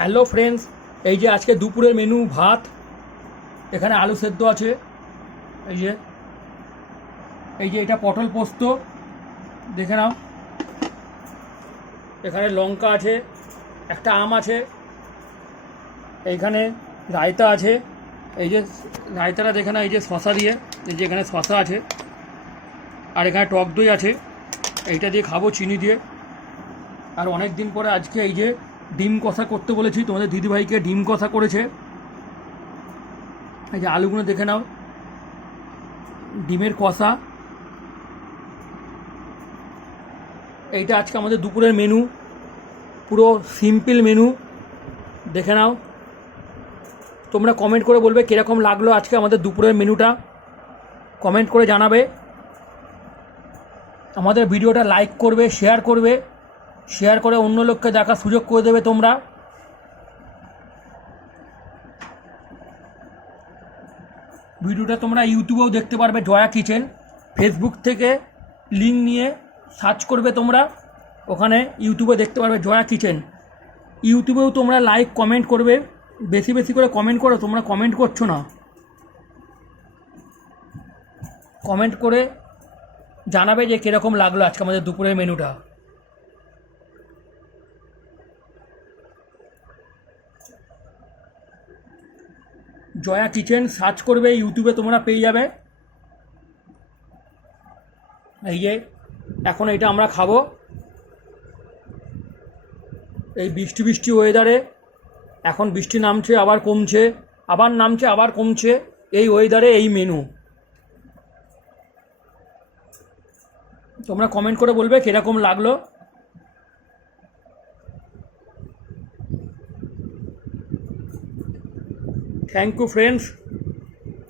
Hello friends, এই যে আজকে দুপুরের মেনু ভাত, এখানে আলু সেদ্ধ আছে, এই যে এটা পটল পোস্ত দেখে নাও, এখানে লঙ্কা আছে, একটা আম আছে, এইখানে রায়তা আছে, এই যে রায়তাটা দেখে নাও, এই যে শশা দিয়ে, এই যে এখানে শশা আছে, আর এখানে টক দই আছে, এইটা দিয়ে খাবো চিনি দিয়ে। আর অনেক দিন পরে আজকে এই যে ডিম কষা করতে বলেছি তোমাদের দিদিভাইকে, ডিম কষা করেছে। এই যে আলুগুলো দেখে নাও, ডিমের কষা, এইটা আজকে আমাদের দুপুরের মেনু, পুরো সিম্পল মেনু, দেখে নাও। তোমরা কমেন্ট করে বলবে কীরকম লাগলো আজকে আমাদের দুপুরের মেনুটা, কমেন্ট করে জানাবে। আমাদের ভিডিওটা লাইক করবে, শেয়ার করে অন্য লোককে দেখার সুযোগ করে দেবে তোমরা। ভিডিওটা তোমরা ইউটিউবেও দেখতে পারবে, জয়া কিচেন। ফেসবুক থেকে লিঙ্ক নিয়ে সার্চ করবে তোমরা, ওখানে ইউটিউবে দেখতে পারবে জয়া কিচেন। ইউটিউবেও তোমরা লাইক কমেন্ট করবে, বেশি বেশি করে কমেন্ট করো, তোমরা কমেন্ট করছো না। কমেন্ট করে জানাবে যে কীরকম লাগলো আজকে আমাদের দুপুরের মেনুটা। জয়া কিচেন সার্চ করবে, ইউটিউবে তোমরা পেয়ে যাবে। এই যে এখন এটা আমরা খাবো এই বৃষ্টি বৃষ্টি ওয়েদারে। এখন বৃষ্টি নামছে আবার কমছে, আবার নামছে আবার কমছে, এই ওয়েদারে এই মেনু। তোমরা কমেন্ট করে বলবে কীরকম লাগলো। Thank you friends.